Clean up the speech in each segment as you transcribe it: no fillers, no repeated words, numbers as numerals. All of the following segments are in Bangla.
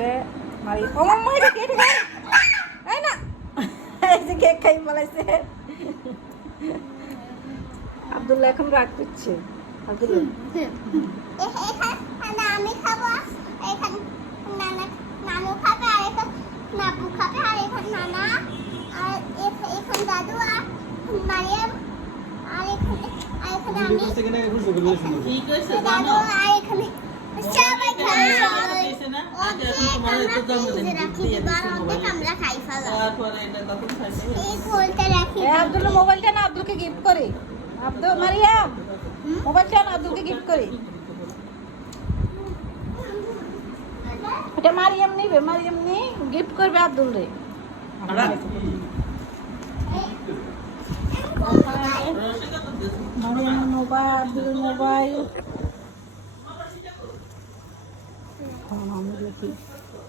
রে মারি ও মাম্মা এটা কেটে খাই এই না এই যে কেক খাই বলাইছে আব্দুল্লাহ এখন রাগ করছে আব্দুল্লাহ এখানে আমি খাবো এখানে নানু খাবে আর এখানে নাপু খাবে আর এখানে নানা আর এখানে দাদু আর মারিয়াম আর এখানে আমি ঠিক আছে দাদু আর এখানে সবাই খাবে আমরা খাই ফেলা তারপরে এটা কখন খাইছে এই গোলটা রাখি আব্দুল্লাহ মোবাইলটা না আব্দুলকে গিফট করে আব্দুল মারিয়াম মোবাইলটা না আব্দুলকে গিফট করে এটা মারিয়াম নিবে মারিয়াম নিয়ে গিফট করবে আব্দুল রে মারিয়াম মোবাইল আব্দুল মোবাইল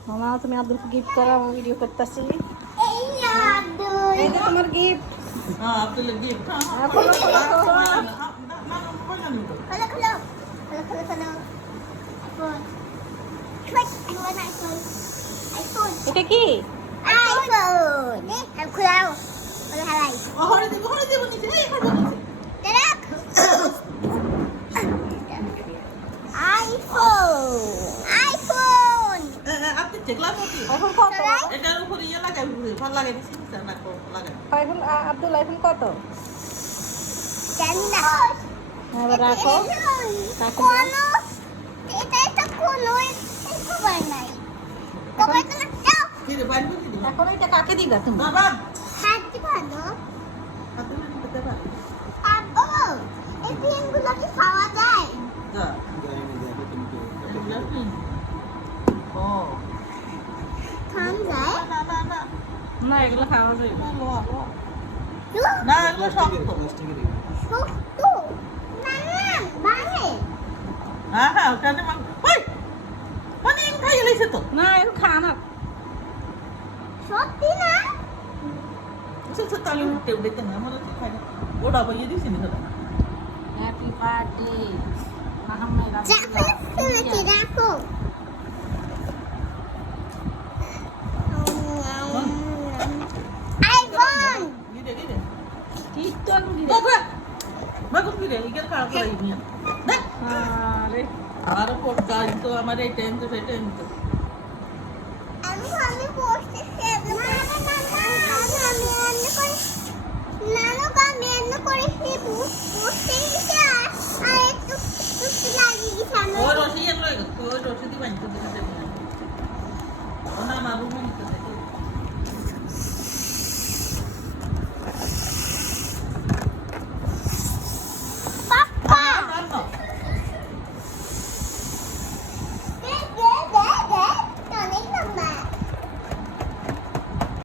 মামা তুমি আব্দুলকে গিফট করো আমি ভিডিও করতেছি এই আব্দুল এই যে তোমার গিফট হ্যাঁ আব্দুল গিফট খোলো খোলো খোলো খোলো খোলো খোলো খোলো খোলো আইফোন আইফোন এটা কি আইফোন এই খোলাও খোলা হালাই হরে দেব নিচে এই করব নিচে দেখ আইফোন আইফোন আপনি চেকলা করতে এখন কত এটার উপরে ইয়ে লাগাই ভালো লাগাই দিছি না লাগাই এখন আব্দুল এখন কত জানি না এবার রাখো রাখো কোনো এটা কোনো খবর নাই খবর তো না যাও কি রে বাইরে কি দিবা এখন এটা কাকে দিবা তুমি বাবা হাতি ভালো আপনি নিতে পারেন আব্বু এই পেনগুলো কি খাওয়া যায় যা ও খাওয়া যায় না এগুলো খাওয়া যাবে না এগুলো শক্ত শক্ত না না ভাঙে হ্যাঁ ওখানে ওই অনেক খাই গেছে তো না এগুলো খাওয়া না সত্যি না সে তাহলে উঠতে উঠতে না মনে হচ্ছে খাই না ওটা বলিয়ে দিছি না হ্যাপি বার্থডে মাহমুদ রাখো শুনেছি রাখো আইফোন গিরে গিরে কীর্তন দিলে বাবা বাবা গিরে ইগের খাওয়া করাই নিয়ে দেখ আরে আর পড়তা তো আমার এই টাইম তো সেই টাইম তো আমি বসতেছি নানু আমি এমনি করে বসতে গেছে আর একটু লাগিয়ে গেছে ওই রসি এর লয় ওই রসি দি বাঁধতে দিতে